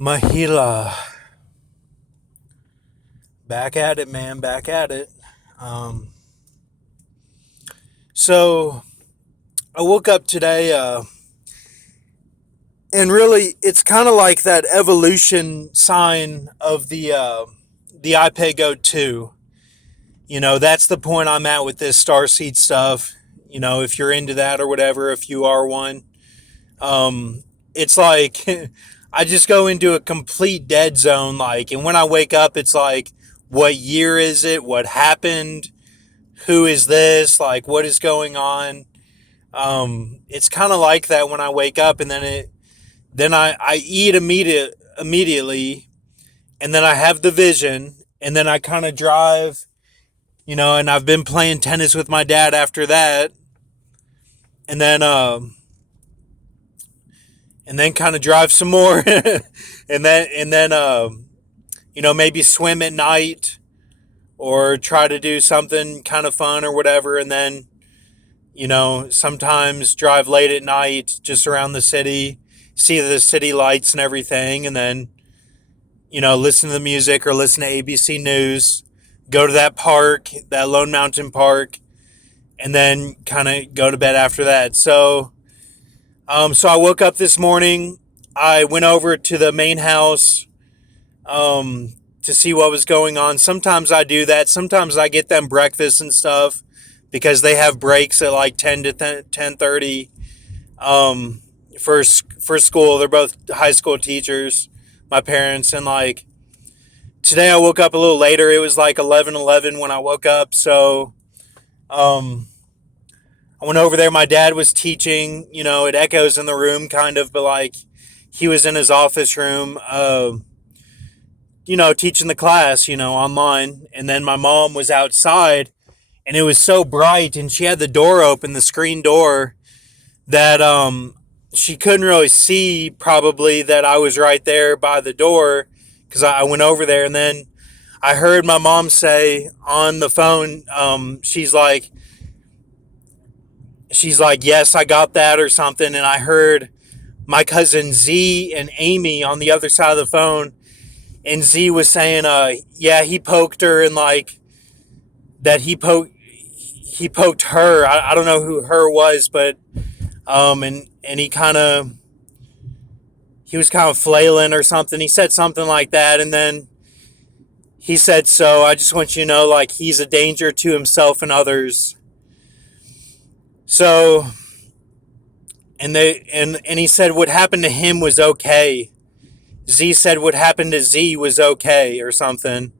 Mahila. Back at it, man. Back at it. Um, so I woke up today, and really, it's kind of like that evolution sign of the iPad Go 2. That's the point I'm at with this Starseed stuff. If you're into that or whatever, if you are one, it's like I just go into a complete dead zone. And when I wake up, it's like, what year is it? What happened? Who is this? Like, what is going on? It's kind of like that when I wake up, and then I eat immediately, and then I have the vision, and then I kind of drive, and I've been playing tennis with my dad after that, and then kind of drive some more, and then maybe swim at night or try to do something kind of fun or whatever, and then sometimes drive late at night just around the city, see the city lights and everything, and then, listen to the music or listen to ABC News, go to that park, that Lone Mountain Park, and then kind of go to bed after that. So I woke up this morning. I went over to the main house to see what was going on. Sometimes I do that. Sometimes I get them breakfast and stuff because they have breaks at like 10 to 10:30 for school. They're both high school teachers, my parents, and like today I woke up a little later. It was like 11:11 when I woke up. So um I went over there. My dad was teaching. It echoes in the room kind of, but like he was in his office room teaching the class, online. And then my mom was outside, and it was so bright, and she had the door open, the screen door, that she couldn't really see probably that I was right there by the door because I went over there. And then I heard my mom say on the phone, she's like, yes, I got that or something. And I heard my cousin Z and Amy on the other side of the phone, and Z was saying, yeah, he poked her, and like that he poked her. I don't know who her was, but and he was kind of flailing or something. He said something like that, and then he said, so I just want you to know, like, he's a danger to himself and others. So and he said what happened to him was okay. Z said what happened to Z was okay or something.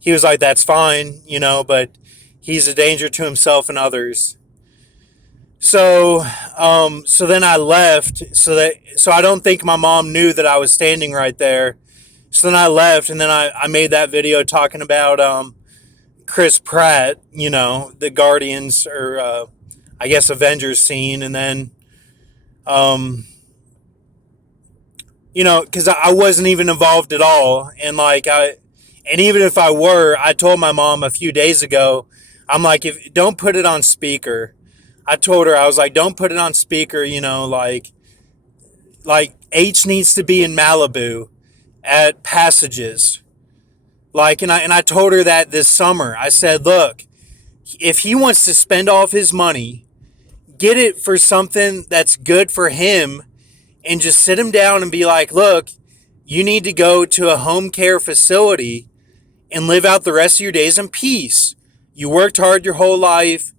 He was like, that's fine, but he's a danger to himself and others. So then I left, so I don't think my mom knew that I was standing right there. So then I left, and then I made that video talking about Chris Pratt, the Guardians, or I guess Avengers scene. And then because I wasn't even involved at all. And even if I were, I told my mom a few days ago, I'm like, if don't put it on speaker. I told her, I was like, don't put it on speaker, like H needs to be in Malibu at Passages. And I told her that this summer. I said, look, if he wants to spend all of his money, get it for something that's good for him, and just sit him down and be like, look, you need to go to a home care facility and live out the rest of your days in peace. You worked hard your whole life.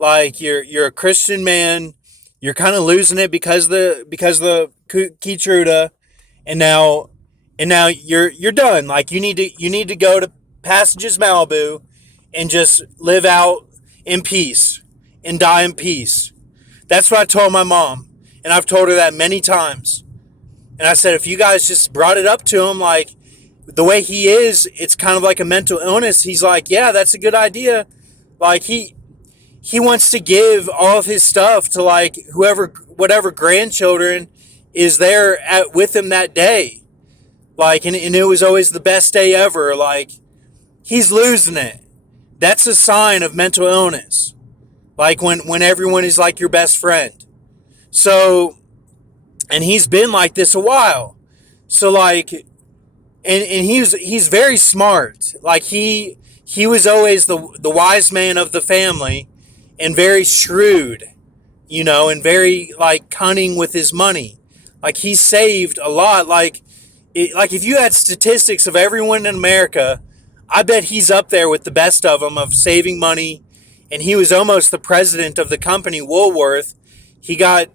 Like you're a Christian man. You're kind of losing it because the Keytruda, and now you're done. Like you need to go to Passages Malibu and just live out in peace and die in peace. That's what I told my mom, and I've told her that many times. And I said, if you guys just brought it up to him, like the way he is, it's kind of like a mental illness. He's like, yeah, that's a good idea. Like he wants to give all of his stuff to like whatever grandchildren is there with him that day. Like, and it was always the best day ever. Like, he's losing it. That's a sign of mental illness. Like when everyone is like your best friend. So, and he's been like this a while. So like, and he's very smart. Like he was always the wise man of the family, and very shrewd, and very like cunning with his money. Like he saved a lot. Like if you had statistics of everyone in America, I bet he's up there with the best of them of saving money. And he was almost the president of the company Woolworth. He got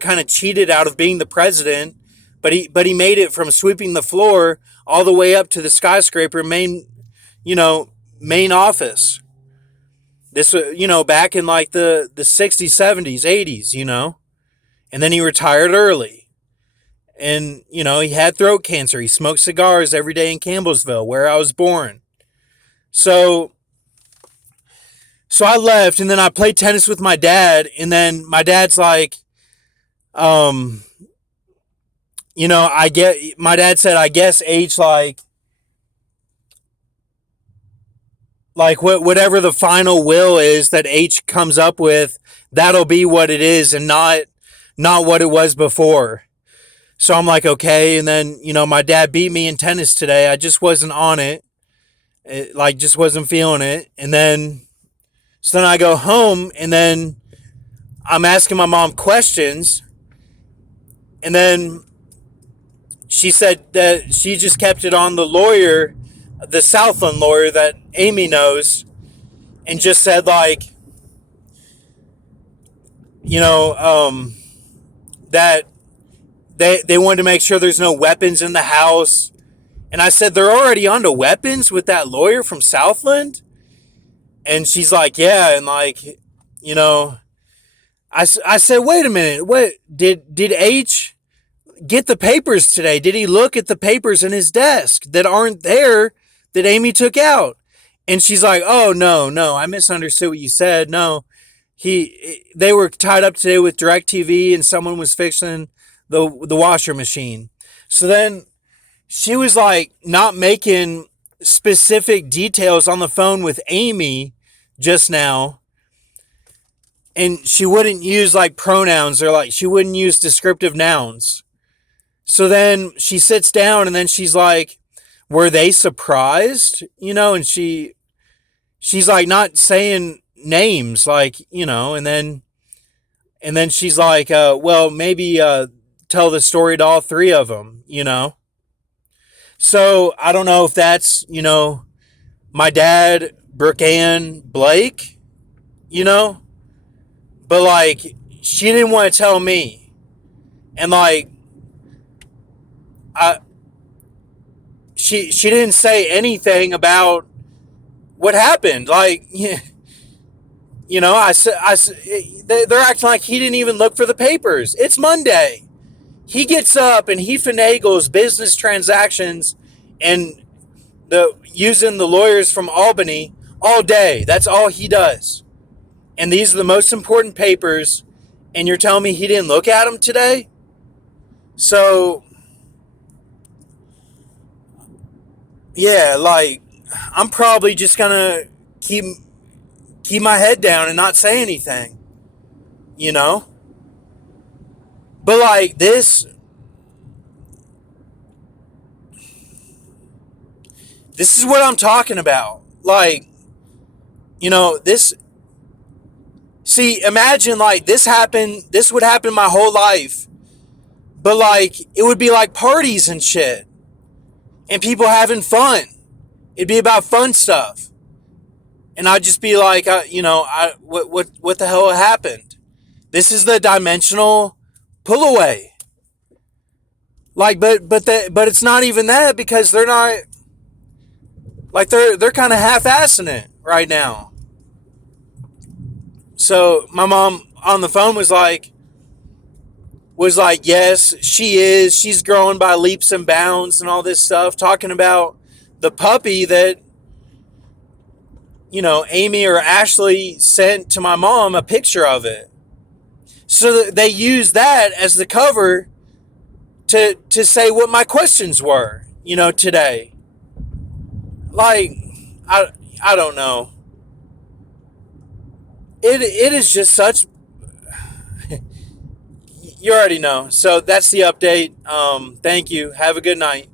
kind of cheated out of being the president, but he made it from sweeping the floor all the way up to the skyscraper main office. This was, back in like the 60s, 70s, 80s, and then he retired early. And, he had throat cancer. He smoked cigars every day in Campbellsville, where I was born. So I left, and then I played tennis with my dad, and then my dad's like, my dad said, I guess H like whatever the final will is that H comes up with, that'll be what it is, and not what it was before. So I'm like, okay. And then, my dad beat me in tennis today. I just wasn't on it. Just wasn't feeling it. And then, so then I go home, and then I'm asking my mom questions. And then she said that she just kept it on the lawyer, the Southland lawyer that Amy knows, and just said like, that they wanted to make sure there's no weapons in the house. And I said, they're already onto weapons with that lawyer from Southland? And she's like, yeah. And like, I said, wait a minute. What did H get the papers today? Did he look at the papers in his desk that aren't there that Amy took out? And she's like, oh, no, I misunderstood what you said. No, they were tied up today with DirecTV, and someone was fixing the washer machine. So then she was like not making specific details on the phone with Amy just now. And she wouldn't use like pronouns, or like she wouldn't use descriptive nouns. So then she sits down, and then she's like, were they surprised? And she's like not saying names, like, and then she's like, well, maybe tell the story to all three of them, So I don't know if that's, my dad, Brooke Ann Blake, but like, she didn't want to tell me. And like, she didn't say anything about what happened. Like, they're acting like he didn't even look for the papers. It's Monday. He gets up and he finagles business transactions and using the lawyers from Albany all day. That's all he does. And these are the most important papers, and you're telling me he didn't look at them today? So, yeah, like, I'm probably just gonna keep my head down and not say anything, But like this is what I'm talking about. Like, this, see, imagine like this would happen my whole life, but like, it would be like parties and shit and people having fun. It'd be about fun stuff. And I'd just be like, what the hell happened? This is the dimensional pull away. Like, but it's not even that, because they're not, like, they're kind of half-assing it right now. So my mom on the phone was like, yes, she is. She's growing by leaps and bounds and all this stuff, talking about the puppy that, Amy or Ashley sent to my mom a picture of it. So they used that as the cover to say what my questions were, today. Like, I don't know. It is just such, you already know. So that's the update. Thank you. Have a good night.